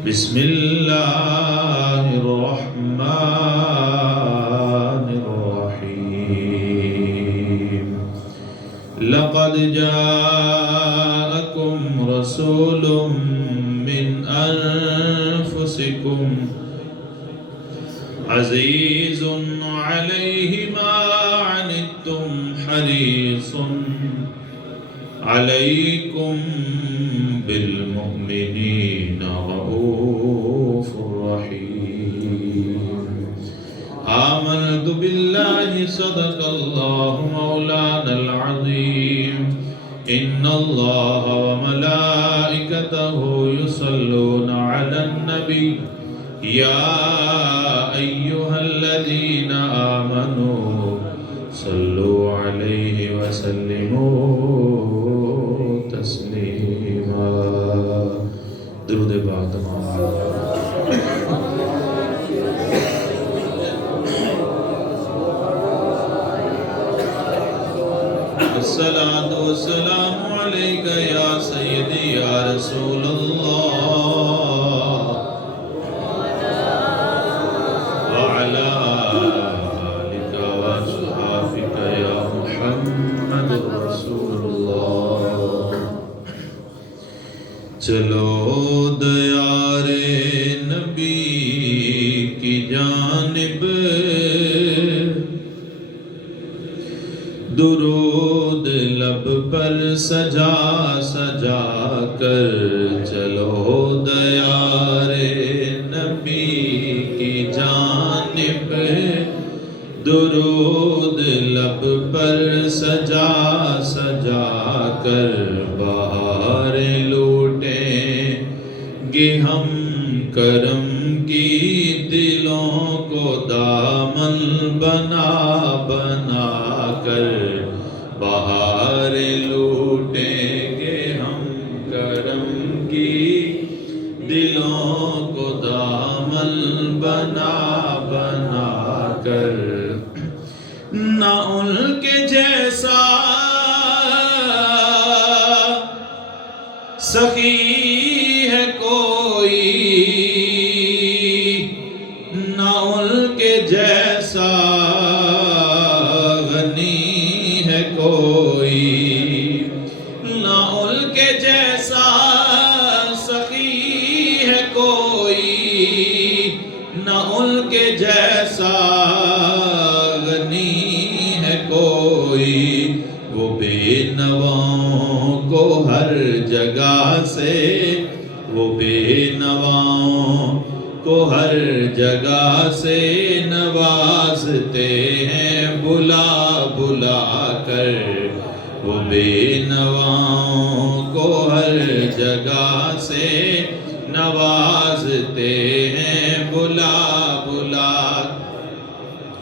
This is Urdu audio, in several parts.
بسم اللہ الرحمن الرحیم لقد جاءکم رسول من انفسکم عزیز علیہ ما عنتم حریص علیکم بالمؤمنین رؤوف رحیم آمنت باللہ صدق اللہ مولانا العظیم ان اللہ وملائکتہ یصلون علی النبی یا ایہا الذین آمنوا صلوا علیہ وسلموا تسلیما درود پاک تمام الصلاة والسلام علیک یا سیدی یا رسول اللہ وعلا آلک واصحابک یا محمد رسول اللہ چلو دیار نبی کی جانب درود لب پر سجا سجا کر چلو دیار نبی کی جانب درود لب پر سجا سجا کر بہار لوٹیں گے ہم کرم کی دلوں کو دامن بنا بنا کر بہار لوٹیں گے ہم کرم کی دلوں کو دامن بنا بنا کر نہ ان کے جیسا سخی ہے کوئی نہ ان کے جیسا غنی ہے کوئی نہ ان کے جیسا سخی ہے کوئی نہ ان کے جیسا غنی ہے کوئی وہ بے نواؤں کو ہر جگہ سے وہ بے نواؤں کو ہر جگہ سے نوازتے ہیں بلا بلا کر وہ بے نواؤں کو ہر جگہ سے نوازتے ہیں بلا بلا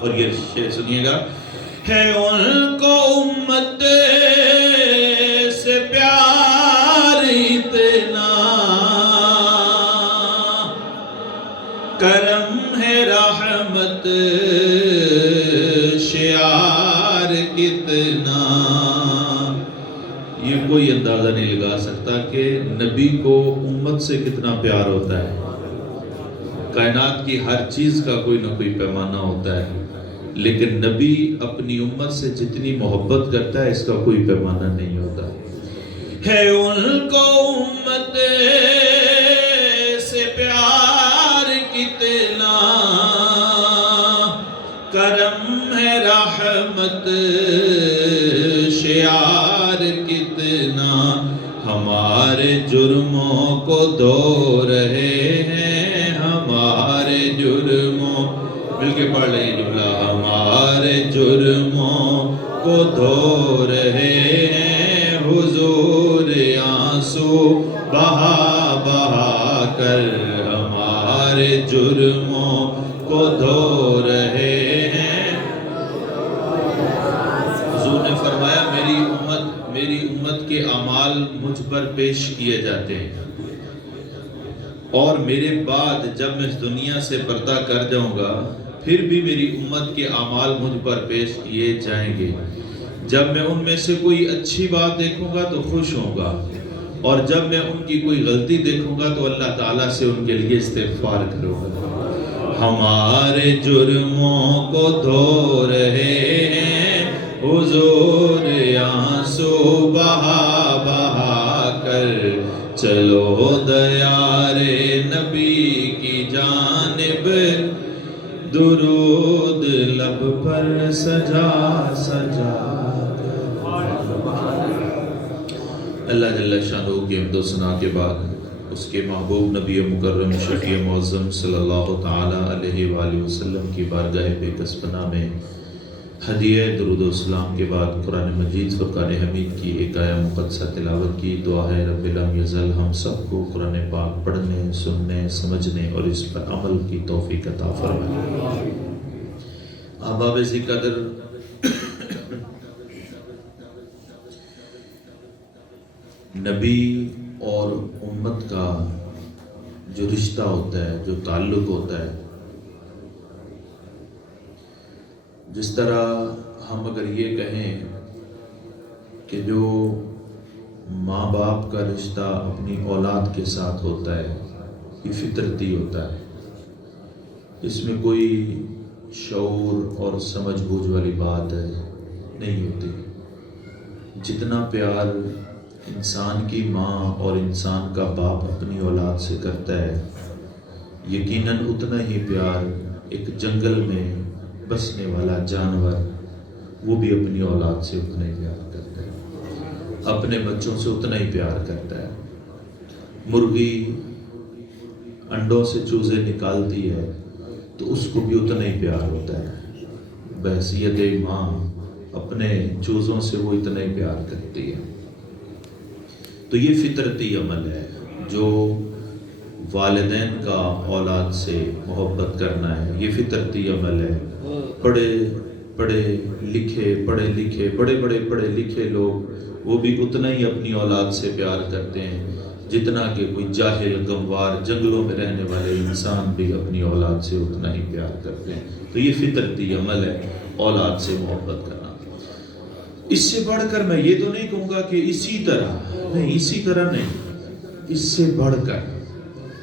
اور یہ شعر سنیے گا ہے ان کو امت سے پیار اتنا کرم ہے رحمت شعار کتنا یہ کوئی اندازہ نہیں لگا سکتا کہ نبی کو امت سے کتنا پیار ہوتا ہے کائنات کی ہر چیز کا کوئی نہ کوئی پیمانہ ہوتا ہے لیکن نبی اپنی امت سے جتنی محبت کرتا ہے اس کا کوئی پیمانہ نہیں ہوتا ہے ان کو امت سے پیار کتنا کرم ہے رحمت شعار کتنا ہمارے جرموں کو دھو رہے ہیں ہمارے جرموں مل کے پڑھ لیں جملہ ہمارے جرموں کو دھو رہے ہیں حضور آنسو بہا بہا کر ہمارے جرموں کو دھو رہے ہیں حضور نے فرمایا میری امت کے اعمال مجھ پر پیش کیے جاتے ہیں اور میرے بعد جب میں اس دنیا سے پردہ کر جاؤں گا پھر بھی میری امت کے اعمال مجھ پر پیش کیے جائیں گے جب میں ان میں سے کوئی اچھی بات دیکھوں گا تو خوش ہوں گا اور جب میں ان کی کوئی غلطی دیکھوں گا تو اللہ تعالیٰ سے ان کے لیے استغفار کروں گا. ہمارے جرموں کو دھو رہے ہیں حضور آنسو بہا بہا کر، چلو دیار نبی کی جانب، درود لب پر سجا سجا. اللہ جل شانہ کی حمد و ثنا کے بعد اس کے محبوب نبی مکرم شفیع معظم صلی اللہ تعالی علیہ وآلہ وسلم کی بارگاہ بے کس پناہ میں ہدیہ درود و سلام کے بعد قرآن مجید فرقان حمید کی ایک آیہ مقدسہ تلاوت کی. دعا ہے رب لم یزل ہم سب کو قرآن پاک پڑھنے، سننے، سمجھنے اور اس پر عمل کی توفیق عطا فرمائے. احباب ذی قدر، نبی اور امت کا جو رشتہ ہوتا ہے، جو تعلق ہوتا ہے، جس طرح ہم اگر یہ کہیں کہ جو ماں باپ کا رشتہ اپنی اولاد کے ساتھ ہوتا ہے یہ فطرتی ہوتا ہے، اس میں کوئی شعور اور سمجھ بوجھ والی بات نہیں ہوتی. جتنا پیار انسان کی ماں اور انسان کا باپ اپنی اولاد سے کرتا ہے، یقیناً اتنا ہی پیار ایک جنگل میں بسنے والا جانور وہ بھی اپنی اولاد سے اتنا ہی پیار کرتا ہے، اپنے بچوں سے اتنا ہی پیار کرتا ہے. مرغی انڈوں سے چوزے نکالتی ہے تو اس کو بھی اتنا ہی پیار ہوتا ہے. بحیثیت ماں اپنے چوزوں سے وہ اتنا ہی پیار کرتی ہے. تو یہ فطرتی عمل ہے جو والدین کا اولاد سے محبت کرنا ہے، یہ فطرتی عمل ہے. پڑھے لکھے بڑے لکھے لوگ وہ بھی اتنا ہی اپنی اولاد سے پیار کرتے ہیں جتنا کہ کوئی جاہل گنوار جنگلوں میں رہنے والے انسان بھی اپنی اولاد سے اتنا ہی پیار کرتے ہیں. تو یہ فطرتی عمل ہے اولاد سے محبت کرنا. اس سے بڑھ کر میں یہ تو نہیں کہوں گا کہ اسی طرح نہیں، اس سے بڑھ کر.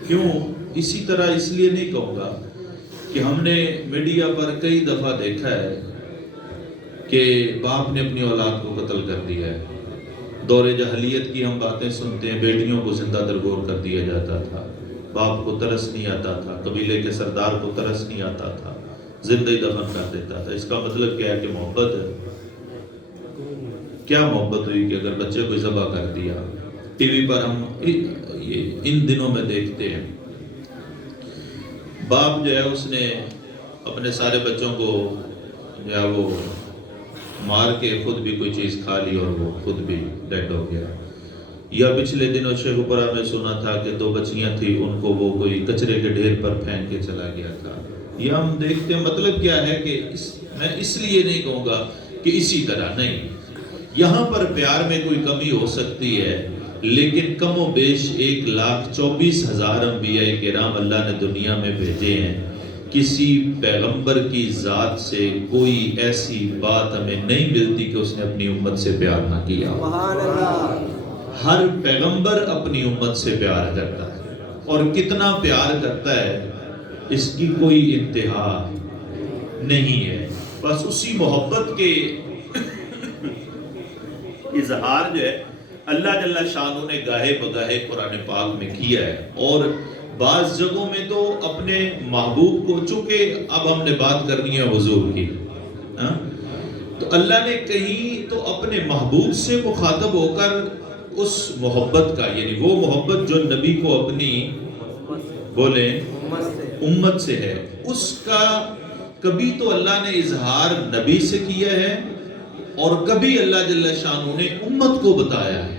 کیوں اسی طرح؟ اس لیے نہیں کہوں گا کہ ہم نے میڈیا پر کئی دفعہ دیکھا ہے کہ باپ نے اپنی اولاد کو قتل کر دیا ہے. دور جاہلیت کی ہم باتیں سنتے ہیں، بیٹیوں کو زندہ درگور کر دیا جاتا تھا، باپ کو ترس نہیں آتا تھا، قبیلے کے سردار کو ترس نہیں آتا تھا، زندہ ہی دفن کر دیتا تھا. اس کا مطلب کیا ہے کہ محبت ہے. کیا محبت ہوئی کہ اگر بچے کو ذبح کر دیا. ٹی وی پر ہم ان دنوں میں دیکھتے ہیں باپ جو ہے اس نے اپنے سارے بچوں کو جو ہے وہ مار کے خود بھی کوئی چیز کھا لی اور وہ خود بھی ڈیڈ ہو گیا. یا پچھلے دنوں شیخ پورہ میں سنا تھا کہ 2 بچیاں تھیں، ان کو وہ کوئی کچرے کے ڈھیر پر پھینک کے چلا گیا تھا. یہ ہم دیکھتے ہیں. مطلب کیا ہے کہ میں اس لیے نہیں کہوں گا کہ اسی طرح نہیں، یہاں پر پیار میں کوئی کمی ہو سکتی ہے، لیکن کم و بیش 1,24,000 انبیاء کرام اللہ نے دنیا میں بھیجے ہیں. کسی پیغمبر کی ذات سے کوئی ایسی بات ہمیں نہیں ملتی کہ اس نے اپنی امت سے پیار نہ کیا. ہر پیغمبر اپنی امت سے پیار کرتا ہے، اور کتنا پیار کرتا ہے اس کی کوئی انتہا نہیں ہے. بس اسی محبت کے اظہار جو ہے اللہ جل شانہ نے گاہے بگاہے قرآن پاک میں کیا ہے. اور بعض جگہوں میں تو اپنے محبوب کو، چونکہ اب ہم نے بات کرنی ہے حضور کی، تو اللہ نے کہیں تو اپنے محبوب سے مخاطب ہو کر اس محبت کا، یعنی وہ محبت جو نبی کو اپنی بولیں امت سے ہے، اس کا کبھی تو اللہ نے اظہار نبی سے کیا ہے اور کبھی اللہ جل شانہ نے امت کو بتایا ہے.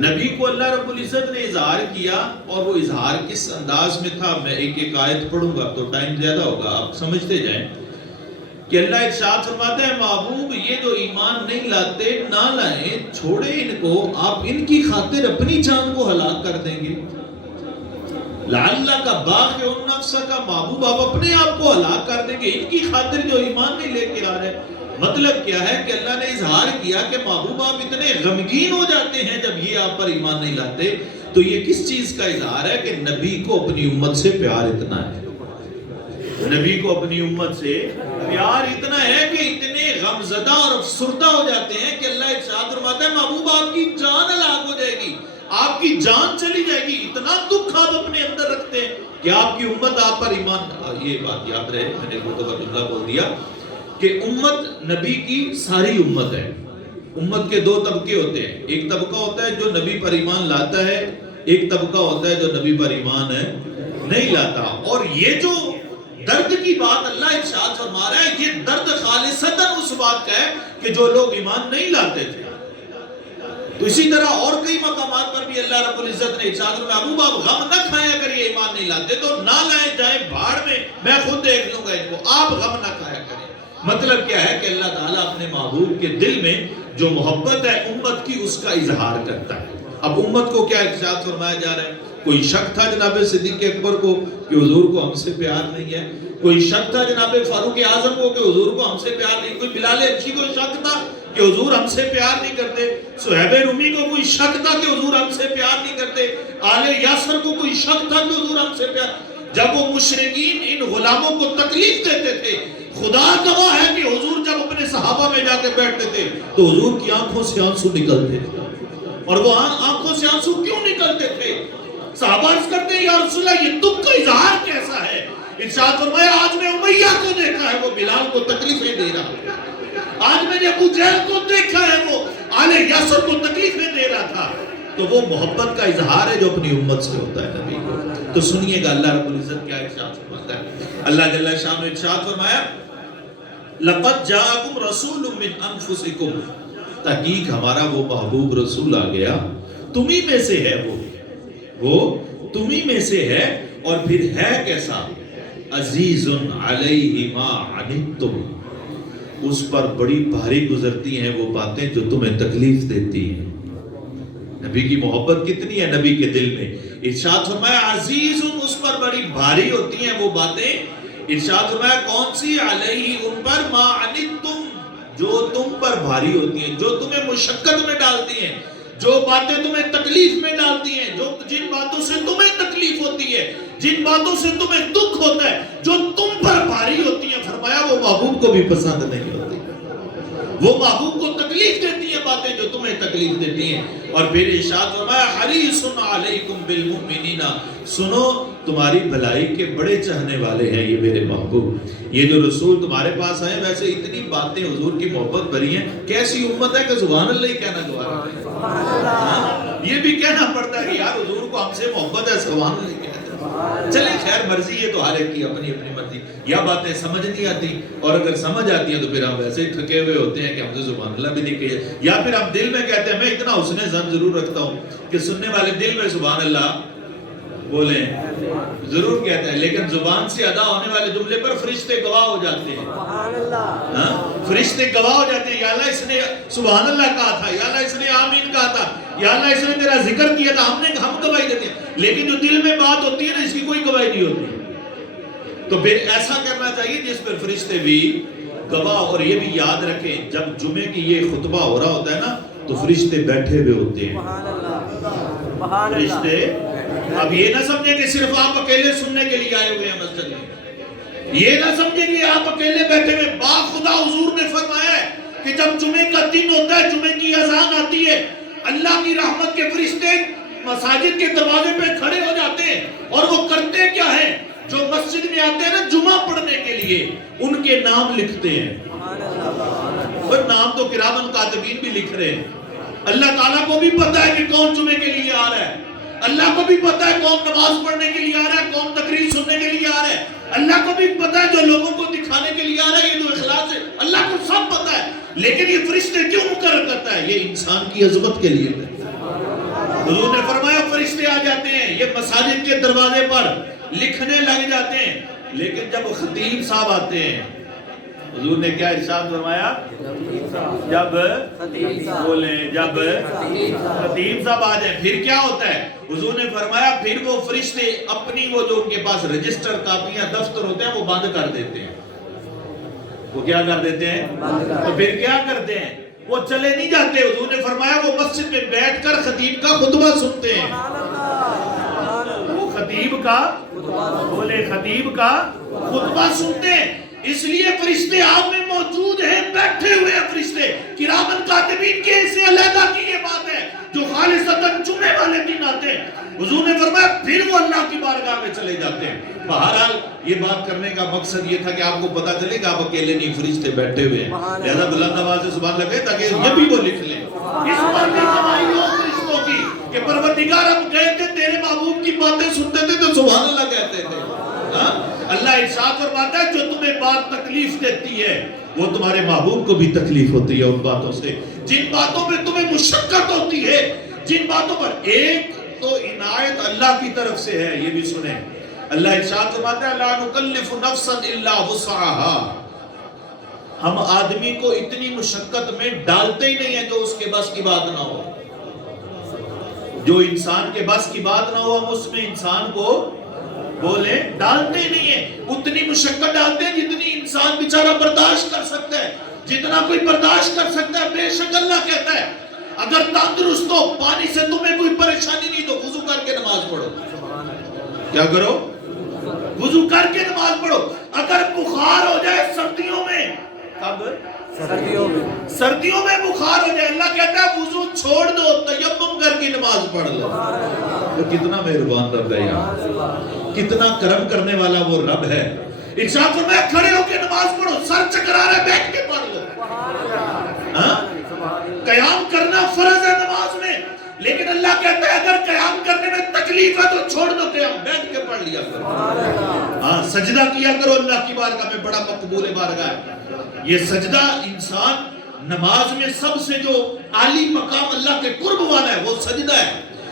نبی کو اللہ رب العزت نے اظہار کیا، اور وہ اظہار کس انداز میں تھا میں ایک آیت پڑھوں گا تو ٹائم زیادہ ہوگا، آپ سمجھتے جائیں کہ اللہ ارشاد فرماتا ہے محبوب یہ جو ایمان نہیں لاتے نہ لائیں، چھوڑے ان کو، آپ ان کی خاطر اپنی جان کو ہلاک کر دیں گے. لعلک باخع نفسک، محبوب آپ اپنے آپ کو ہلاک کر دیں گے ان کی خاطر جو ایمان نہیں لے کے آ رہے. مطلب کیا ہے کہ اللہ نے اظہار کیا کہ محبوب آپ اتنے غمگین ہو جاتے ہیں جب یہ آپ پر ایمان نہیں لاتے، تو یہ کس چیز کا اظہار ہے کہ نبی کو اپنی امت سے پیار اتنا ہے، نبی کو اپنی امت سے پیار اتنا ہے کہ اتنے غمزدہ اور افسردہ ہو جاتے ہیں کہ اللہ ارشاد فرماتا ہے محبوب آپ کی جان ہلاک ہو جائے گی، آپ کی جان چلی جائے گی، اتنا دکھ آپ اپنے اندر رکھتے ہیں کہ آپ کی امت آپ پر ایمان، یہ بات یاد رہے، میں نے کو جملہ بول دیا کہ امت نبی کی ساری امت ہے۔ امت کے دو طبقے ہوتے ہیں، ایک طبقہ ہوتا ہے جو نبی پر ایمان لاتا ہے، ایک طبقہ ہوتا ہے جو نبی پر ایمان نہیں لاتا۔ اور یہ جو درد کی بات اللہ ارشاد فرما رہا ہے، یہ درد خالصتاً اس بات کا ہے کہ جو لوگ ایمان نہیں لاتے تھے۔ تو اسی طرح اور کئی مقامات پر بھی اللہ رب العزت نے ارشاد فرمایا محبوب آپ غم نہ کھائیں، اگر یہ ایمان نہیں لاتے تو نہ لائیں جائیں بھاڑ میں خود دیکھ لوں گا ان کو، آپ غم نہ کھایا کریں۔ مطلب کیا ہے کہ اللہ تعالیٰ اپنے محبوب کے دل میں جو محبت ہے امت کی اس کا اظہار کرتا ہے۔ اب امت کو کیا ارشاد فرمایا جا رہا ہے؟ کوئی شک تھا جناب صدیق اکبر کو کہ حضور کو ہم سے پیار نہیں ہے، کوئی شک تھا جناب فاروق اعظم کو کہ حضور کو ہم سے پیار نہیں، کوئی بلال حبشی کو شک تھا کہ حضور ہم سے پیار نہیں کرتے، صہیب رومی کو کوئی شک تھا کہ حضور ہم سے پیار نہیں کرتے، آل یاسر کو کوئی شک تھا کہ حضور ہم سے پیار۔ جب وہ مشرکین ان غلاموں کو تکلیف دیتے تھے، خدا گواہ ہے کہ حضور جب اپنے صحابہ میں جا کے بیٹھتے تھے تو حضور کی آنکھوں سے آنسو نکلتے تھے۔ اور وہ آنکھوں سے آنسو کیوں نکلتے تھے؟ صحابہ عرض کرتے ہیں یا رسول اللہ یہ دکھ کا اظہار کیسا ہے؟ ارشاد فرمایا آج میں امیہ کو دیکھا ہے وہ بلال کو تکلیفیں دے رہا ہے، آج میں نے ابو جہل کو دیکھا ہے وہ آل یاسر کو تکلیفیں دے رہا تھا۔ تو وہ محبت کا اظہار ہے جو اپنی امت سے ہوتا ہے نبی کو۔ تو سنیے گا اللہ رب العزت کیا ارشاد فرماتا ہے۔ اللہ جل شانہ نے ارشاد فرمایا لَقَدْ جَاءَكُمْ رَسُولٌ مِّنْ أَنفُسِكُمْ، تحقیق ہمارا وہ محبوب رسول آ گیا، تمہیں میں سے ہے، وہ تمہیں میں سے ہے، اور پھر ہے کیسا؟ عزیز علیہ ما عنتم، اس پر بڑی بھاری گزرتی ہیں وہ باتیں جو تمہیں تکلیف دیتی ہیں۔ نبی کی محبت کتنی ہے نبی کے دل میں؟ ارشاد فرمایا عزیز، اس پر بڑی بھاری ہوتی ہیں وہ باتیں، ارشاد فرمایا کون سی؟ علیہ، ان پر، ما عنتم، جو تم پر بھاری ہوتی ہیں، جو تمہیں مشقت میں ڈالتی ہیں، جو باتیں تمہیں تکلیف میں ڈالتی ہیں، جن باتوں سے تمہیں تکلیف ہوتی ہے، جن باتوں سے تمہیں دکھ ہوتا ہے، جو تم پر بھاری ہوتی ہیں، فرمایا وہ محبوب کو بھی پسند نہیں ہوتی، وہ محبوب کو تکلیف دیتی ہیں باتیں جو تمہیں تکلیف دیتی ہیں۔ اور پھر ارشاد فرمایا حریص علیکم بالمؤمنین، سنو تمہاری بھلائی کے بڑے چاہنے والے ہیں یہ میرے محبوب۔ یہ جو رسول تمہارے پاس آئے ویسے اتنی باتیں حضور کی محبت بھری ہیں، کیسی امت ہے کہ سبحان اللہ ہی کہنا گوارا ہے، یہ بھی کہنا پڑتا ہے کہ یار حضور کو ہم سے محبت ہے، سبحان اللہ ہی کہنا۔ چلے خیر مرضی، یہ تو ہر ایک کی اپنی اپنی مرضی، یا باتیں سمجھ نہیں آتی، اور اگر سمجھ آتی ہیں تو پھر ہم ویسے ہی تھکے ہوئے ہوتے ہیں کہ ہم سے سبحان اللہ بھی نہیں کہے، یا پھر ہم دل میں کہتے ہیں میں اتنا حسن ظن ضرور رکھتا ہوں کہ سننے والے دل میں سبحان اللہ بولیں ضرور کہتے ہیں، لیکن زبان سے ادا ہونے والے جملے پر فرشتے گواہ ہو جاتے ہیں، فرشتے گواہ ہو جاتے ہیں، یا اللہ اس نے سبحان اللہ کہا تھا، یا اللہ اس نے آمین کہا تھا، یا اللہ اس نے تیرا ذکر کیا تھا، ہم گواہی دیتے ہیں، لیکن جو دل میں بات ہوتی ہے نا اس کی کوئی گواہی نہیں ہوتی۔ تو پھر ایسا کرنا چاہیے جس پر فرشتے بھی گواہ۔ اور یہ بھی یاد رکھیں جب جمعے کی یہ خطبہ ہو رہا ہوتا ہے نا تو فرشتے بیٹھے ہوئے ہوتے ہیں، فرشتے، اب یہ نہ سمجھیں کہ صرف آپ اکیلے سننے کے لیے آئے ہوئے ہیں مسجد میں، یہ نہ سمجھیں کہ آپ اکیلے بیٹھے ہوئے، باخدا حضور نے فرمایا ہے کہ جب جمعے کا دن ہوتا ہے، جمعے کی اذان آتی ہے، اللہ کی رحمت کے فرشتے مساجد کے دروازے پہ کھڑے ہو جاتے ہیں، اور وہ کرتے کیا ہے؟ جو مسجد میں آتے ہیں نا جمعہ پڑھنے کے لیے ان کے نام لکھتے ہیں، اور نام تو کرامن کاتبین بھی لکھ رہے ہیں۔ اللہ تعالیٰ کو بھی پتا ہے کہ کون جمعے کے لیے آ رہا ہے، اللہ کو بھی پتا ہے کون نماز پڑھنے کے لیے آ رہا ہے، کون تقریر سننے کے لیے آ رہا ہے، اللہ کو بھی پتا ہے جو لوگوں کو دکھانے کے لیے آ رہا ہے، یہ جو اخلاص ہے اللہ کو سب پتا ہے، لیکن یہ فرشتے کیوں مقرر کرتا ہے؟ یہ انسان کی عظمت کے لیے ہے۔ حضور نے فرمایا فرشتے آ جاتے ہیں، یہ مساجد کے دروازے پر لکھنے لگ جاتے ہیں، لیکن جب خطیب صاحب آتے ہیں، حضور نے کیا ارشاد فرمایا؟ جب بولیں جب خطیب صاحب آ جائیں پھر کیا ہوتا ہے؟ حضور نے فرمایا پھر وہ فرشتے اپنی وہ جو ان کے پاس رجسٹر کاپیاں دفتر ہوتے ہیں وہ بند کر دیتے ہیں، وہ کیا کر دیتے ہیں؟ تو پھر کیا کرتے ہیں؟ وہ چلے نہیں جاتے. حضور نے فرمایا وہ مسجد میں بیٹھ کر خطیب کا خطبہ سنتے ہیں. وہ خطیب کا بولے خطیب کا خطبہ سنتے ہیں. اس لیے فرشتے آپ میں موجود ہیں, بیٹھے ہوئے ہیں فرشتے کرامن کاتبین کے. اسے علیحدہ کی یہ بات ہے جو خالصتاً جمعے والے دن آتے ہیں. حضور نے فرمایا پھر وہ اللہ کی بارگاہ میں چلے جاتے ہیں. بہرحال یہ بات کرنے کا مقصد یہ تھا کہ آپ کو پتا چلے کہ آپ اکیلے نہیں, فرشتے بیٹھے ہوئے ہیں. لہذا بلند آواز سے سبحان اللہ کہیں تاکہ یہ بھی وہ لکھ لیں. اس بات کی گواہی ہو فرشتوں کی کہ پروردگار ہم گئے تھے تیرے محبوب کی باتیں سنتے تھے تو سبحان اللہ کہتے تھے. اللہ ارشاد فرماتا ہے جو تمہیں بات تکلیف دیتی ہے وہ تمہارے محبوب کو بھی تکلیف ہوتی ہے ان باتوں سے. جن باتوں پہ تمہیں مشقت ہوتی ہے, جن باتوں پر, ایک تو عنایت اللہ کی طرف سے ہے, یہ بھی سنیں. اللہ ارشاد فرماتا ہے لا نکلف نفسا الا وسعها. ہم آدمی کو اتنی مشقت میں ڈالتے ہی نہیں ہیں جو اس کے بس کی بات نہ ہو. جو انسان کے بس کی بات نہ ہو ہم اس میں انسان کو بولے ڈالتے ہی نہیں ہیں. اتنی مشقت ڈالتے ہیں جتنی انسان بیچارہ برداشت کر سکتا ہے, جتنا کوئی برداشت کر سکتا ہے. بے شک اللہ کہتا ہے اگر تندرست ہو, پانی سے تمہیں کوئی پریشانی نہیں تو وضو کر کے نماز پڑھو. کیا کرو؟ وضو کر کے نماز پڑھو. اگر بخار ہو جائے سردیوں میں, کب؟ سردیوں میں بخار ہو جائے, اللہ کہتا ہے وضو چھوڑ دو, تیمم کر کے نماز پڑھ لو. تو کتنا مہربان رب ہے یہاں, کتنا کرم کرنے والا وہ رب ہے. ارشاد فرمایا کھڑے ہو کے نماز پڑھو, سر چکرا رہا ہے بیٹھ کے پڑھ لو. قیام کرنا فرض ہے نماز میں, لیکن اللہ کہتا ہے اگر قیام کرنے میں تکلیف ہے تو چھوڑ دو قیام, بیٹھ کے پڑھ لیا کرو. سجدہ کیا کرو اللہ کی بارگاہ میں, بڑا مقبول بارگاہ ہے. یہ سجدہ انسان نماز میں سب سے جو عالی مقام اللہ کے قرب والا ہے وہ سجدہ ہے.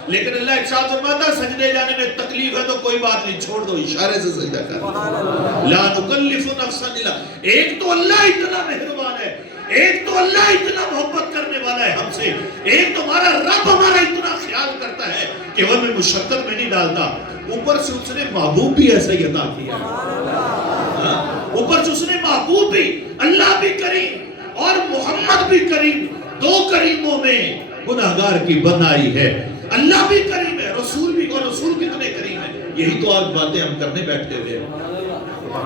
لیکن اللہ ارشاد فرماتا ہے سجدے جانے میں تکلیف ہے تو کوئی بات نہیں, چھوڑ دو, اشارے سے سجدہ کر. لا نکلف نفسا الا. ایک تو اللہ اتنا مہربان ہے, ایک تو اللہ اتنا محبت کرنے والا ہے ہم سے, ایک تو ہمارا رب ہمارا اتنا خیال کرتا ہے کہ وہ ہمیں مشقت میں نہیں ڈالتا. اوپر سے اس نے محبوب بھی ایسا ہی عطا کیا, اوپر سے اس نے محبوب بھی, اللہ بھی کریم اور محمد بھی کریم, دو کریموں میں گناہگار کی بنائی ہے. اللہ بھی کریم ہے, رسول بھی, اور رسول کتنے کریم ہے. یہی تو آج باتیں ہم کرنے بیٹھتے ہوئے ہیں.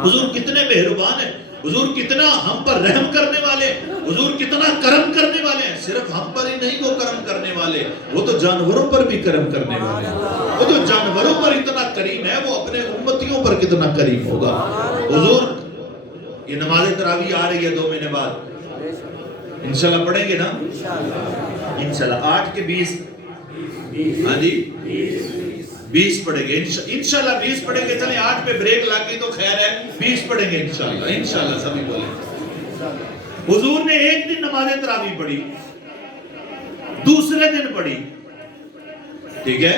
حضور کتنے مہربان ہیں, حضور کتنا ہم پر رحم کرنے والے, حضور کتنا کرم کرنے والے ہیں. صرف ہم پر ہی نہیں وہ کرم کرنے والے, وہ تو جانوروں پر بھی کرم کرنے والے ہیں. وہ تو جانوروں پر اتنا کریم ہے, وہ اپنے امتیوں پر کتنا کریم ہوگا. حضور یہ نماز تراویح آ رہی ہے 2 مہینے بعد, انشاءاللہ پڑھیں گے نا انشاءاللہ. 8 کے 20, ہاں جی 20 پڑھیں گے انشاءاللہ. 20 پڑھیں گے. چلیں 8 پہ بریک لگ گئی تو خیر ہے, 20 پڑھیں گے انشاءاللہ. انشاءاللہ سبھی بولیں. حضور نے ایک دن نماز تراویح پڑھی, دوسرے دن پڑھی, ٹھیک ہے,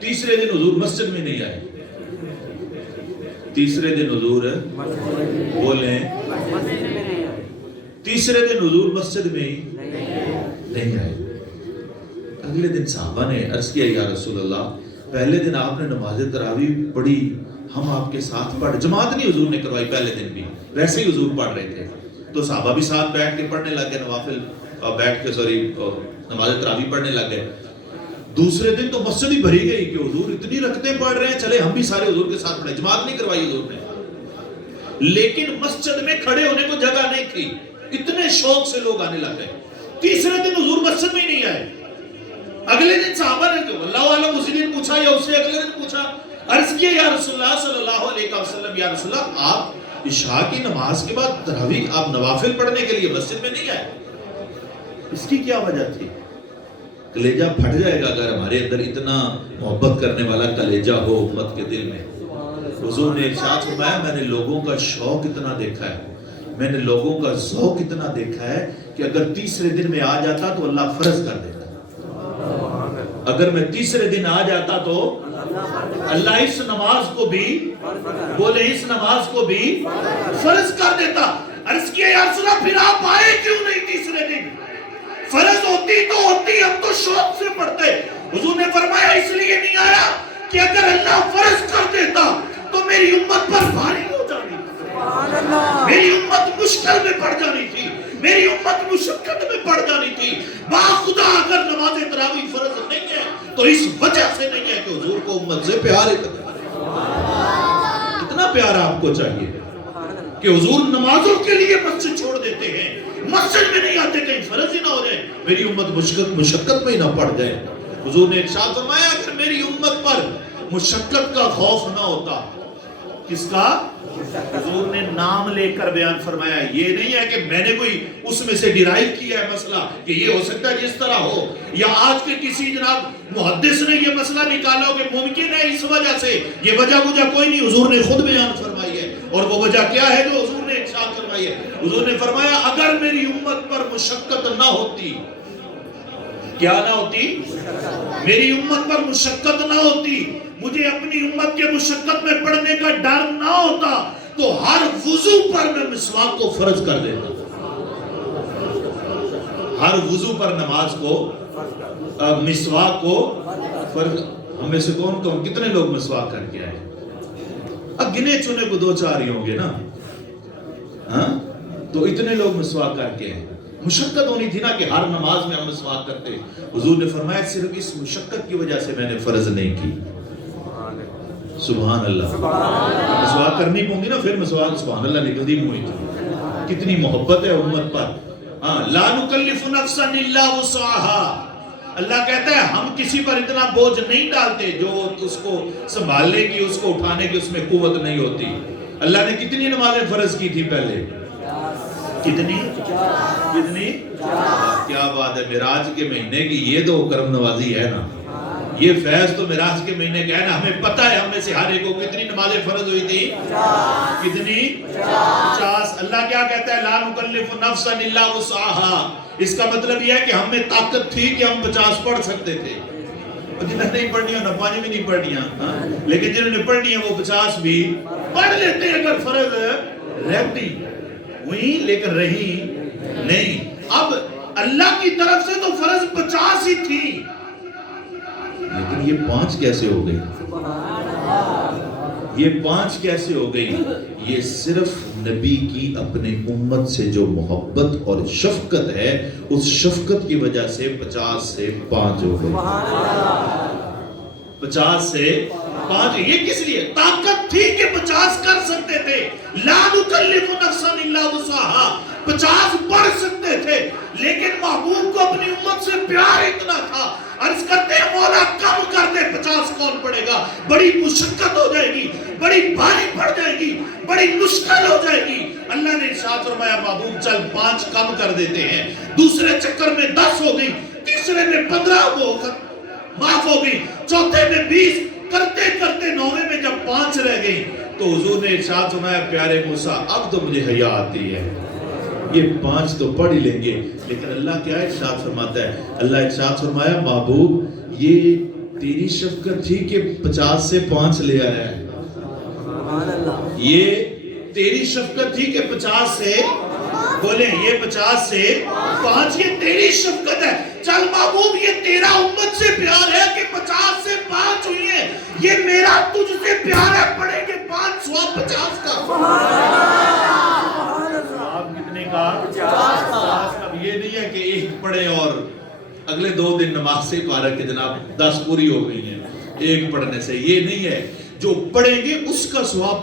تیسرے دن حضور مسجد میں نہیں آئے. تیسرے دن حضور بولیں, تیسرے دن حضور مسجد میں نہیں آئے. اگلے دن صحابہ نے عرض کیا یا رسول اللہ پہلے دن آپ نے نماز تراویح پڑھی, ہم آپ کے ساتھ پڑھ, جماعت نہیں حضور نے کروائی پہلے دن بھی, ویسے ہی حضور پڑھ رہے تھے تو صحابہ بھی ساتھ بیٹھ کے پڑھنے لگ گئے, نوافل بیٹھ کے نماز تراویح پڑھنے لگ گئے. دوسرے دن تو مسجد ہی بھری گئی کہ حضور اتنی رکعتیں پڑھ رہے ہیں, چلے ہم بھی سارے حضور کے ساتھ پڑھیں. جماعت نہیں کروائی حضور نے, لیکن مسجد میں کھڑے ہونے کو جگہ نہیں تھی, اتنے شوق سے لوگ آنے لگ گئے. تیسرے دن حضور مسجد میں نہیں آئے. اگلے دن صحابہ نے جو اللہ عالم اسی دن پوچھا یا اسے اگلے دن پوچھا, عرض کیا یا رسول اللہ صلی اللہ علیہ وسلم, یا رسول اللہ آپ عشاء کی نماز کے بعد تراویح آپ نوافل پڑھنے کے لیے مسجد میں نہیں آئے, اس کی کیا وجہ تھی؟ کلیجہ پھٹ جائے گا اگر ہمارے اندر اتنا محبت کرنے والا کلیجہ ہو امت کے دل میں. حضور نے ارشاد فرمایا میں نے لوگوں کا شوق اتنا دیکھا ہے, میں نے لوگوں کا ذوق اتنا دیکھا ہے کہ اگر تیسرے دن میں آ جاتا تو اللہ فرض کر دیتا. اگر میں تیسرے دن آ جاتا تو اللہ اس نماز کو بھی, بولے اس نماز کو بھی فرض کر دیتا. عرض کیا یا رسول اللہ پھر آپ آئے کیوں نہیں تیسرے دن؟ فرض ہوتی تو ہوتی, ہم تو شوق سے پڑھتے. حضور نے فرمایا اس لیے نہیں آیا کہ اگر اللہ فرض کر دیتا تو میری امت پر بھاری ہو جانی, میری امت مشکل میں پڑ جانی تھی، میری امت مشقت میں پڑ جانی تھی۔ باخدا اگر نماز تراویح فرض نہیں ہے تو اس وجہ سے نہیں ہے کہ حضور کو امت سے پیار اتنا پیار آپ کو چاہیے کہ حضور نمازوں کے لیے مسجد چھوڑ دیتے ہیں، مسجد میں نہیں آتے کہیں فرض ہی نہ ہو جائے، میری امت مشقت میں ہی نہ پڑ جائے۔ حضور نے ارشاد فرمایا اگر میری امت پر مشقت کا خوف نہ ہوتا، کس کا؟ حضور نے نام لے کر بیان فرمایا، یہ نہیں ہے کہ میں نے کوئی اس میں سے ڈرائیو کیا ہے مسئلہ کہ یہ ہو سکتا ہے جس طرح ہو، یا آج کے کسی جناب محدث نے یہ مسئلہ نکالا ہو کہ ممکن ہے اس وجہ سے، یہ وجہ کوئی نہیں، حضور نے خود بیان فرمائی ہے۔ اور وہ وجہ کیا ہے جو حضور نے ارشاد فرمائی ہے؟ حضور نے فرمایا اگر میری امت پر مشقت نہ ہوتی، کیا نہ ہوتی؟ میری امت پر مشقت نہ ہوتی، مجھے اپنی امت کے مشقت میں پڑھنے کا ڈر نہ ہوتا تو ہر وضو پر میں مسواک کو فرض کر دیتا۔ ہر وضو پر نماز کو مسواک کو فرض۔ ہم میں سے کون کتنے لوگ مسواک کر کے آئے؟ اب گنے چنے کو 2-4 ہی ہوں گے نا، ہاں تو اتنے لوگ مسواک کر کے آئے۔ مشقت ہونی تھی نا کہ ہر نماز میں ہم مسواک کرتے۔ حضور نے فرمایا صرف اس مشقت کی وجہ سے میں نے فرض نہیں کی۔ سبحان اللہ، مسواک کرنی پوں گی نا پھر مسواک سبحان اللہ نکلتی ہوئی تھی۔ کتنی محبت ہے امت پر۔ لا نکلف نفسا الا وسعها، اللہ کہتا ہے ہم کسی پر اتنا بوجھ نہیں ڈالتے جو اس کو سنبھالنے کی، اس کو اٹھانے کی اس میں قوت نہیں ہوتی۔ اللہ نے کتنی نمازیں فرض کی تھی پہلے؟ کتنی؟ کیا بات ہے، معراج کے مہینے کی یہ تو کرم نوازی ہے نا، یہ فیض تو معراج کے مہینے کا ہے نا۔ ہمیں پتہ ہے ہم میں سے ہر ایک کو کتنی نمازیں فرض ہوئی تھی؟ کتنی؟ 50۔ اللہ کیا کہتا ہے؟ لا نکلف نفسا الا وسعها۔ اس کا مطلب یہ ہے کہ ہم میں طاقت تھی کہ ہم 50 پڑھ سکتے تھے، جنہیں نہیں پڑھنی ہو نفانی بھی نہیں پڑھنی، لیکن جنہوں نے پڑھنی ہے وہ 50 بھی پڑھ لیتے اگر فرض رہتی ہوئی لیکن رہی نہیں۔ اب اللہ کی طرف سے تو فرض 50 ہی تھی، لیکن یہ 5 کیسے ہو گئی؟ یہ 5 کیسے ہو گئی؟ یہ صرف نبی کی اپنے امت سے جو محبت اور شفقت ہے، اس شفقت کی وجہ سے 50 سے 5 ہو گئی۔ 50 سے 5۔ یہ کس لیے؟ طاقت تھی کہ 50 کر سکتے تھے۔ لا نکلف نفسا الا وسعها، 50 پڑھ سکتے تھے، لیکن محبوب کو اپنی امت سے پیار اتنا تھا، عرض کرتے ہیں مولا کم کر دے، 50 کون پڑے گا؟ بڑی مشقت ہو جائے گی، بڑی بھاری پڑ جائے گی، بڑی مشکل ہو جائے گی۔ اللہ نے ارشاد فرمایا محبوب چل 5 کم کر دیتے ہیں۔ دوسرے چکر میں 10 ہو گئی، تیسرے میں 15 معاف ہو گئی، چوتھے میں 20، کرتے کرتے 9ویں میں جب 5 رہ گئی تو حضور نے ارشاد فرمایا پیارے موسیٰ اب تو مجھے حیا آتی ہے، یہ 5 تو پڑھ ہی لیں گے۔ لیکن اللہ کیا ارشاد فرماتا ہے؟ اللہ ارشاد فرمایا محبوب یہ تیری شفقت تھی کہ 50 سے 5 لے آیا ہے، یہ تیری شفقت تھی کہ 50 سے، بولیں یہ 50 سے 5، یہ تیری شفقت ہے۔ چل محبوب یہ تیرا امت سے پیار ہے کہ 50 سے 5 ہوئی ہے، یہ میرا تجھ سے پیار ہے، پڑھیں گے 5 سواب 50 کا۔ آپ کتنے کا؟ 50۔ اب یہ نہیں ہے کہ ایک پڑھے اور اگلے 2 دن نماز سے پارا کہ جناب 10 پوری ہو گئی ہیں ایک پڑھنے سے، یہ نہیں ہے۔ جو پڑھیں گے اس کا ثواب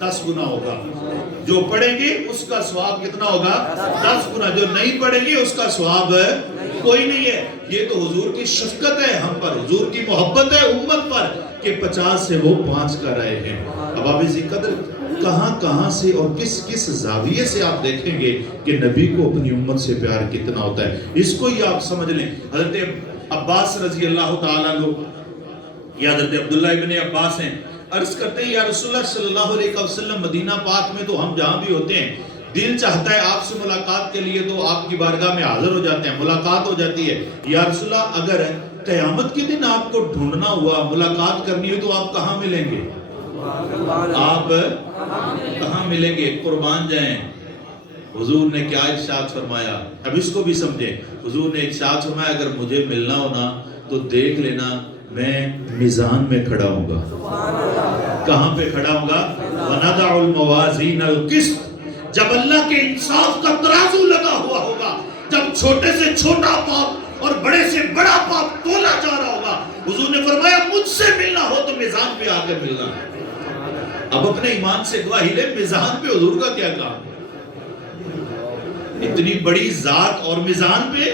10 گنا ہوگا، جو پڑھیں گے اس کا ثواب کتنا ہوگا؟ 10 گنا۔ جو نہیں پڑھیں گے اس کا ثواب کوئی نہیں ہے۔ یہ تو حضور کی شفقت ہے ہم پر، حضور کی محبت ہے امت پر کہ 50 سے وہ 5 کر رہے ہیں۔ اب آپ اسی قدر کہاں سے اور کس زاویے سے آپ دیکھیں گے کہ نبی کو اپنی امت سے پیار کتنا ہوتا ہے، اس کو ہی آپ سمجھ لیں۔ حضرت عباس رضی اللہ تعالیٰ عنہ یا حضرت عبداللہ ابن عباس ہیں، عرض کرتے ہیں یا رسول اللہ صلی اللہ علیہ وسلم مدینہ پاک میں تو ہم جہاں بھی ہوتے ہیں دل چاہتا ہے آپ سے ملاقات کے لیے تو آپ کی بارگاہ میں حاضر ہو جاتے ہیں، ملاقات ہو جاتی ہے۔ یا رسول اللہ اگر قیامت کے دن آپ کو ڈھونڈنا ہوا، ملاقات کرنی ہو تو آپ کہاں ملیں گے؟ آپ کہاں ملیں گے؟ قربان جائیں۔ حضور نے کیا ارشاد فرمایا؟ اب اس کو بھی سمجھیں۔ حضور نے ارشاد فرمایا اگر مجھے ملنا ہونا تو دیکھ لینا میں میزان میں کھڑا ہوں گا۔ کہاں پہ کھڑا ہوں گا؟ وَنَدَعُ الْمَوَازِينَ الْقِسْطَ، جب اللہ کے انصاف کا ترازو لگا ہوا ہوگا، جب چھوٹے سے چھوٹا پاپ اور بڑے سے بڑا پاپ تولا جا رہا ہوگا، حضور نے فرمایا مجھ سے ملنا ہو تو میزان پہ آ کر ملنا ہے۔ اب اپنے ایمان سے گواہی لے، میزان پہ حضور کا کیا کام؟ اتنی بڑی ذات اور میزان پہ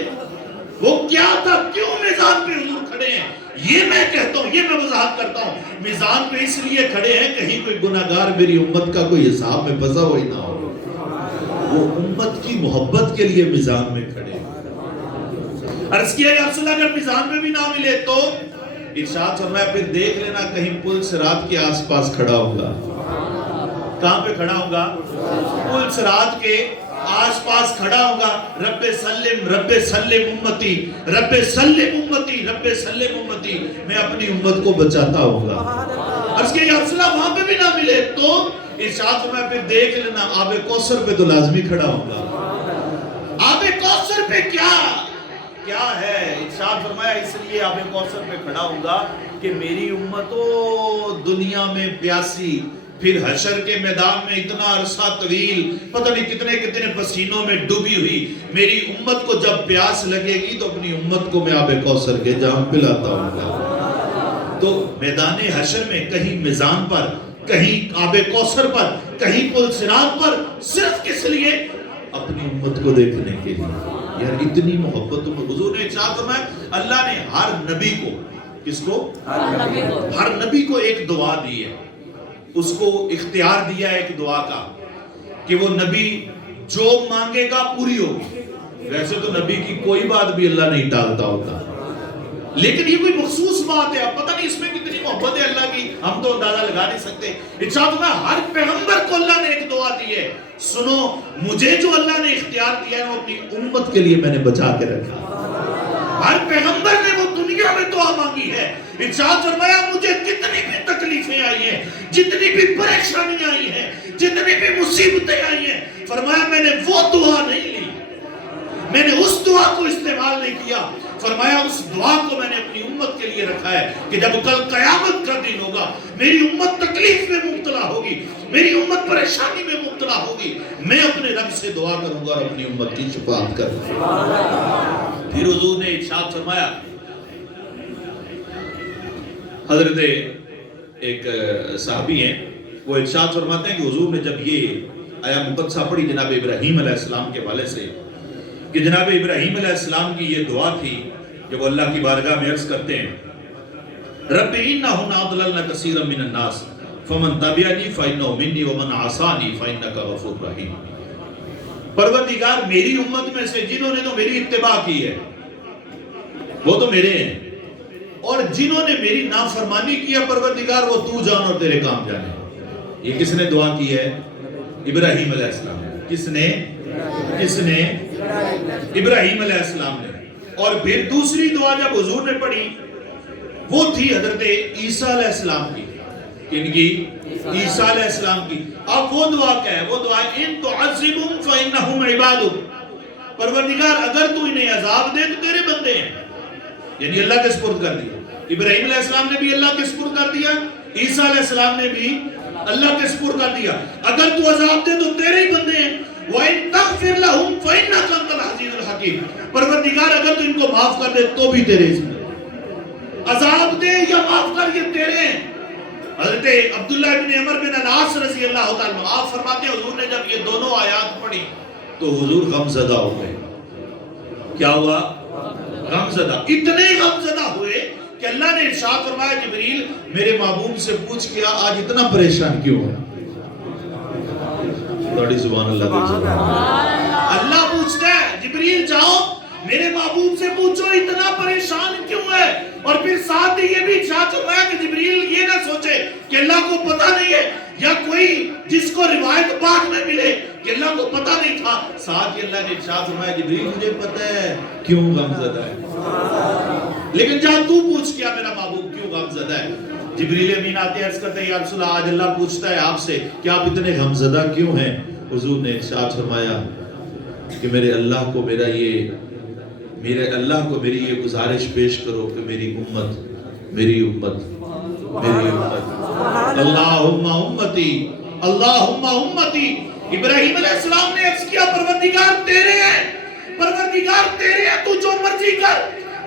وہ کیا تھا؟ کیوں میزان پہ حضور کھڑے ہیں؟ یہ میں کہتا ہوں، یہ میں وضاحت کرتا ہوں، میزان پہ اس لیے کھڑے ہیں کہیں کوئی گناہگار میری امت کا کوئی حساب میں پھنسا ہوا ہی نہ ہو۔ وہ امت کی محبت کے لیے میزان میں کھڑے ہیں۔ عرض کیا یا رسول اللہ اگر میزان میں بھی نہ ملے تو ارشاد فرمایا پھر دیکھ لینا کہیں پل صراط کے آس پاس کھڑا ہوگا۔ کہاں پہ کھڑا ہوگا؟ پل صراط کے آس پاس کھڑا ہوگا۔ رب سلم رب سلم امتی، رب سلم امتی، رب سلم امتی، میں اپنی امت کو بچاتا ہوگا۔ عرض کیا یا رسول اللہ وہاں پہ بھی نہ ملے تو ارشاد فرمایا پھر دیکھ لینا آب کوثر پہ تو لازمی کھڑا ہوگا۔ آب کوثر پہ کیا ہے؟ ارشاد فرمایا اس لیے آب کوثر پہ کھڑا ہوگا کہ میری امتوں دنیا میں پیاسی، پھر حشر کے میدان میں اتنا عرصہ طویل پتہ نہیں کتنے کتنے پسینوں میں ڈوبی ہوئی میری امت کو جب پیاس لگے گی تو اپنی امت کو میں آب کوثر کے جام پلاتا ہوں گا۔ تو میدان حشر میں کہیں میزان پر، کہیں آب کوثر پر، کہیں پل صراط پر، صرف کس لیے؟ اپنی امت کو دیکھنے کے لیے۔ یار اتنی محبت حضور نے ارشاد فرمایا اللہ نے ہر نبی کو، کس کو؟ ہر نبی کو ایک دعا دی ہے، اس کو اختیار دیا ہے ایک دعا کا کہ وہ نبی جو مانگے گا پوری ہوگی۔ ویسے تو نبی کی کوئی بات بھی اللہ نہیں ٹالتا ہوتا، لیکن یہ کوئی مخصوص بات ہے، اب پتہ نہیں اس میں کتنی محبت ہے اللہ کی، ہم تو اندازہ لگا نہیں سکتے۔ ارشاد میں ہر پیغمبر کو اللہ نے ایک دعا دی ہے، سنو مجھے جو اللہ نے اختیار دیا ہے وہ اپنی امت کے لیے میں نے بچا کے رکھا۔ ہر پیغمبر نے وہ دنیا میں دعا مانگی ہے، ارشاد فرمایا مجھے کتنی بھی تکلیفیں آئی ہیں، جتنی بھی پریشانیاں آئی ہیں، جتنی بھی مصیبتیں آئی ہیں، فرمایا میں نے وہ دعا نہیں لی، میں نے اس دعا کو استعمال نہیں کیا، فرمایا اس دعا کو میں نے اپنی امت کے لیے رکھا ہے کہ جب کل قیامت کا دن ہوگا، میری امت تکلیف میں مبتلا ہوگی، میری امت پریشانی میں مبتلا ہوگی، میں اپنے رب سے دعا کروں گا اور اپنی امت کی شفاعت کروں گا۔ پھر حضور نے ارشاد فرمایا، حضرت ایک صحابی ہیں وہ ارشاد فرماتے ہیں کہ حضور نے جب یہ آیا مقدسہ پڑھی جناب ابراہیم علیہ السلام کے حوالے سے کہ جناب ابراہیم علیہ السلام کی یہ دعا تھی کہ وہ اللہ کی بارگاہ میں عرض کرتے ہیں رب انہم اضللن کثیرا من الناس فمن تبعنی فانہ منی ومن عصانی فانک غفور رحیم۔ پروردگار میری امت میں سے جنہوں نے تو میری اتباع کی ہے وہ تو میرے ہیں، اور جنہوں نے میری نافرمانی کیا پروردگار وہ تو جان اور تیرے کام جانے۔ یہ کس نے دعا کی ہے؟ ابراہیم علیہ السلام نے۔ کس نے؟ ابراہیم علیہ السلام نے۔ اور پھر دوسری دعا جب حضور نے پڑھی وہ تھی حضرت عیسیٰ علیہ السلام کی۔ کن کی؟ عیسیٰ علیہ السلام کی۔ اب وہ دعا کیا ہے؟ وہ دعا ان تعذبهم فانہم عبادک، پروردگار اگر تو انہیں عذاب دے تو تیرے بندے ہیں، یعنی اللہ کے سپرد کر دیا۔ ابراہیم علیہ السلام نے بھی اللہ کے سپرد کر دیا، عیسیٰ علیہ السلام نے بھی اللہ کے سپرد کر دیا، اگر تو عذاب دے تو تیرے ہی بندے ہیں۔ وَإِن تَغْفِرْ لَهُمْ فَإِنَّكَ أَنْتَ الْعَزِيزُ الْحَكِيمُ، پروردگار اگر تو ان کو معاف کر دے تو بھی تیرے اس میں، عذاب دے یا معاف کر یہ تیرے ہیں۔ حضرت عبداللہ بن عمر بن العاص رضی اللہ تعالیٰ عنہ آپ فرماتے ہیں حضور نے جب یہ دونوں آیات پڑھی تو حضور غمزدہ ہو گئے۔ کیا ہوا؟ غمزدہ، اتنے غمزدہ ہوئے کہ اللہ نے ارشاد فرمایا جبریل میرے محبوب سے پوچھ کیا آج اتنا پریشان کیوں ہے؟ بڑی زبان اللہ دے۔ اللہ پوچھتا ہے جبریل جاؤ میرے محبوب سے پوچھو اتنا پریشان کیوں ہے، اور پھر ساتھ ہی یہ بھی ارشاد فرمایا کہ جبریل یہ نہ سوچے کہ اللہ کو پتہ نہیں ہے، یا کوئی جس کو روایت پاک میں ملے کہ اللہ کو پتہ نہیں تھا، ساتھ ہی اللہ نے ارشاد فرمایا جبریل مجھے پتہ ہے کیوں غمزدہ ہے، لیکن جا تو پوچھ کیا میرا محبوب کیوں غمزدہ ہے۔ جبریل امین آتے عرض کرتے ہیں یا رسول اللہ آج اللہ پوچھتا ہے آپ سے کہ آپ اتنے غمزدہ کیوں ہیں؟ حضور نے ارشاد فرمایا کہ میرے اللہ کو میری یہ گزارش پیش کرو کہ میری امت اللہم امتی ابراہیم علیہ السلام نے عرض کیا پروردگار تیرے ہیں، پروردگار تیرے ہیں، تو جو مرضی کر۔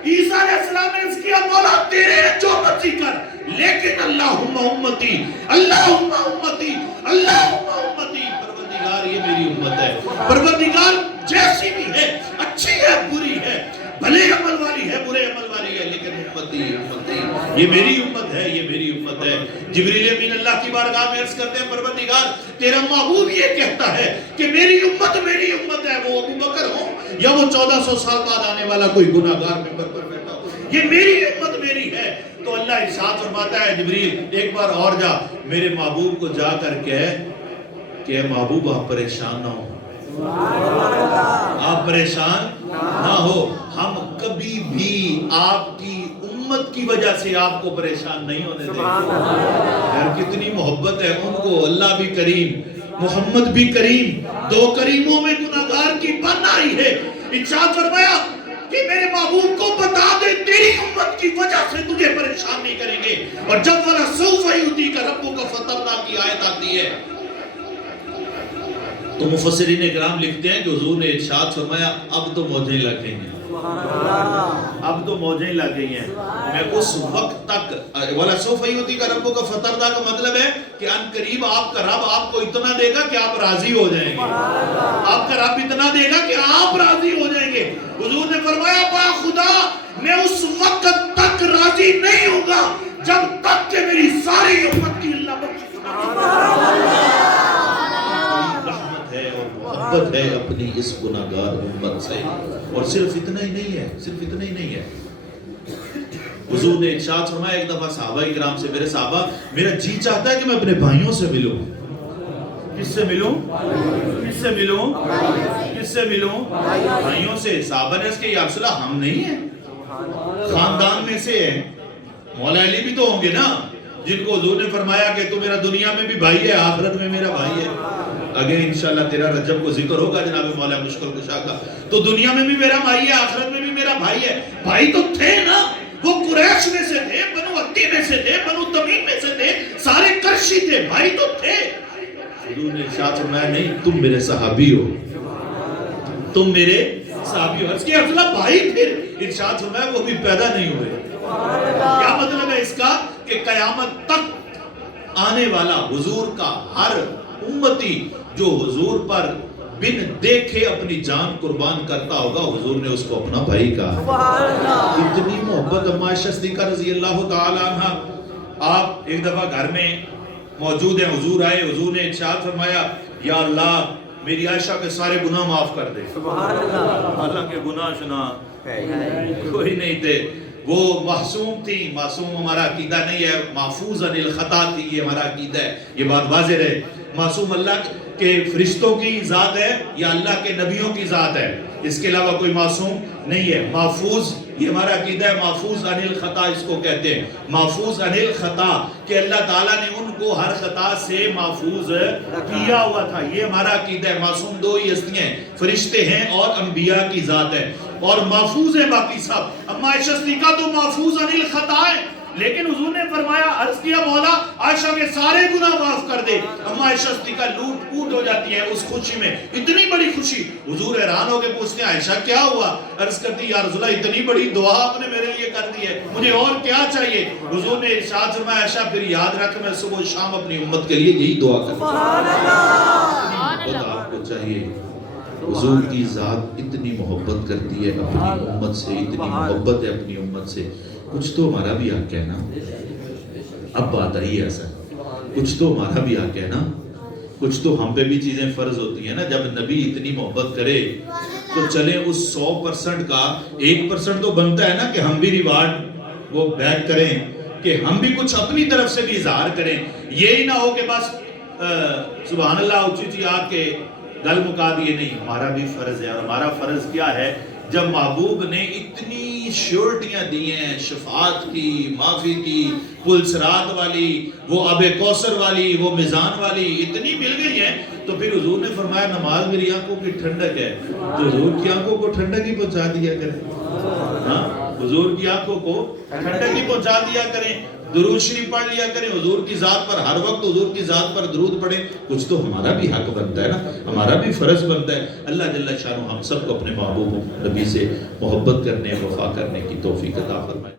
عیسیٰ علیہ السلام نے عرض کیا مولا تیرے ہیں، جو مرضی کر، لیکن اللہم امتی، اللہم امتی، اللہم امتی، پروردگار یہ میری امت ہے، پروردگار جیسی بھی ہے، اچھی ہے بری ہے، بھلے عمل والی ہے برے عمل والی ہے، لیکن امتی امتی یہ میری امت ہے، یہ میری امت ہے۔ جبریل امین اللہ کی بارگاہ میں عرض کرتے ہیں پروردگار تیرا محبوب یہ کہتا ہے کہ میری امت ہے، وہ ابو بکر ہو یا وہ 1400 سال بعد آنے والا کوئی گناہگار ممبر پر بیٹھا ہو، یہ میری امت میری ہے۔ تو اللہ ارشاد فرماتا ہے جبریل ایک بار اور جا میرے محبوب کو جا کر کہہ کہ اے محبوب آپ پریشان نہ ہو، آپ پریشان نہ ہو، ہم کبھی بھی آپ کی امت کی وجہ سے آپ کو پریشان نہیں ہونے دیں گے۔ یار کتنی محبت ہے ان کو، اللہ بھی کریم محمد بھی کریم، دو کریموں میں گناہگار کی بن آئی ہے۔ ارشاد فرمایا کہ میرے محبوب کو بتا دے تیری امت کی وجہ سے تجھے پریشان نہیں کریں گے۔ اور جب وَلَسَوْفَ يُؤْتِيكَ رَبُّكَ فَتَرْضَىٰ کی آیت آتی ہے تو مفسرین اکرام لکھتے ہیں کہ حضور نے ارشاد فرمایا اب تو موجیں لگ گئی ہیں، اب تو موجیں لگ گئی ہیں، میں اس وقت تک وَلَسَوْفَ يُؤْتِيكَ رَبُّكَ فَتَرْضَىٰ کا مطلب ہے کہ ان قریب آپ کا رب آپ کو اتنا دے گا کہ آپ راضی ہو جائیں گے، آپ کا رب اتنا دے گا کہ آپ راضی ہو جائیں گے۔ حضور نے فرمایا با خدا میں اس وقت تک راضی نہیں ہوں گا جب تک کہ میری ساری امت کی اللہ بخش محبت ہے اپنی اس گناہگار امت سے۔ اور صرف اتنا ہی نہیں ہے، صرف اتنا ہی نہیں ہے، حضور نے ارشاد فرمایا ایک دفعہ صحابہ کرام سے، میرے صحابہ میرا جی چاہتا ہے کہ میں اپنے بھائیوں سے ملوں۔ کس سے ملوں؟ کس سے ملوں؟ کس سے ملوں؟ بھائیوں سے۔ صحابہ نے اس کے یا رسول اللہ ہم نہیں ہیں، خاندان میں سے ہیں، مولا علی بھی تو ہوں گے نا جن کو حضور نے فرمایا کہ تو میرا دنیا میں بھی بھائی ہے آخرت میں میرا بھائی ہے۔ آگے انشاءاللہ تیرا رجب کو ذکر ہوگا جناب مولا مشکل کشا کا، تو دنیا میں بھی میرا بھائی ہے آخرت میں بھی میرا بھائی ہے۔ بھائی تو تھے نا، وہ قریش میں سے تھے، بنو عدی میں سے تھے، بنو تمیم میں سے تھے، سارے قرشی تھے، بھائی تو تھے۔ حضور نے ارشاد فرمایا نہیں تم میرے صحابی ہو، تم میرے صحابی ہو۔ اس کی رسول اللہ بھائی پھر ارشاد فرمایا وہ بھی پیدا نہیں ہوئے۔ کیا مطلب ہے اس کا کہ قیامت تک آنے والا حضور کا ہر امتی جو حضور پر بن دیکھے اپنی جان قربان کرتا ہوگا حضور نے اس کو اپنا بھائی کہا۔ اتنی محبت اما عائشہ صدیقہ رضی اللہ تعالی عنہ، آپ ایک دفعہ گھر میں موجود ہیں، حضور آئے، حضور نے ارشاد فرمایا یا اللہ میری عائشہ کے سارے گناہ معاف کر دے۔ حالانکہ گناہ شنا کوئی نہیں تھے، وہ معصوم تھی، معصوم ہمارا عقیدہ نہیں ہے، محفوظ عن الخطا تھی، یہ ہمارا عقیدہ ہے، یہ بات واضح رہے۔ معصوم اللہ کے فرشتوں کی ذات ہے یا اللہ کے نبیوں کی ذات ہے، اس کے علاوہ کوئی معصوم نہیں ہے۔ محفوظ یہ ہمارا عقیدہ ہے، محفوظ عن الخطا اس کو کہتے ہیں، محفوظ عن الخطا کہ اللہ تعالیٰ نے ان کو ہر خطا سے محفوظ کیا ہوا تھا، یہ ہمارا عقیدہ ہے۔ معصوم دو ہی ہستیاں ہیں، فرشتے ہیں اور انبیاء کی ذات ہے، اور محفوظ ہیں باقی سب۔ اما عائشہ صدیقہ تو محفوظ عن الخطا ہے، لیکن حضور نے فرمایا عرض کیا مولا عائشہ کے سارے گناہ معاف کر دے۔ اما عائشہ صدیقہ لوٹ پوٹ ہو جاتی ہے اس خوشی میں، اتنی بڑی خوشی۔ حضور حیران ہو کے پوچھتے ہیں عائشہ کیا ہوا؟ عرض کرتی یا رسول اللہ اتنی بڑی دعا آپ نے میرے لیے کر دی ہے، مجھے اور کیا چاہیے؟ حضور نے ارشاد فرمایا عائشہ پھر یاد رکھ میں صبح و شام اپنی امت کے لیے یہی دعا کرتا ہوں۔ آپ کو چاہیے، حضور کی ذات اتنی محبت کرتی ہے اپنی امت سے، اتنی محبت ہے اپنی امت سے، کچھ تو ہمارا بھی حق ہے نا۔ اب بات آئی ہے ایسا، کچھ تو ہمارا بھی حق ہے نا، کچھ تو ہم پہ بھی چیزیں فرض ہوتی ہیں نا۔ جب نبی اتنی محبت کرے تو چلیں اس 100% کا 1% تو بنتا ہے نا کہ ہم بھی ریوارڈ وہ بیک کریں، کہ ہم بھی کچھ اپنی طرف سے بھی اظہار کریں۔ یہی نہ ہو کہ بس سبحان اللہ اچھی آپ کے گل مکا دیے، نہیں، ہمارا بھی فرض ہے۔ اور ہمارا فرض کیا ہے؟ جب محبوب نے اتنی شیورٹیاں دی ہیں، شفاعت کی، معافی کی، پل صراط والی، وہ آب کوثر والی، وہ میزان والی، اتنی مل گئی ہیں، تو پھر حضور نے فرمایا نماز میری آنکھوں کی ٹھنڈک ہے، تو حضور کی آنکھوں کو ٹھنڈک ہی پہنچا دیا کریں۔ ہاں، حضور کی آنکھوں کو ٹھنڈک ہی پہنچا دیا کریں۔ درود شریف پڑھ لیا کریں حضور کی ذات پر، ہر وقت حضور کی ذات پر درود پڑھیں. کچھ تو ہمارا بھی حق بنتا ہے نا، ہمارا بھی فرض بنتا ہے. اللہ جل شانہ ہم سب کو اپنے محبوب نبی سے محبت کرنے، وفا کرنے کی توفیق عطا فرمائے.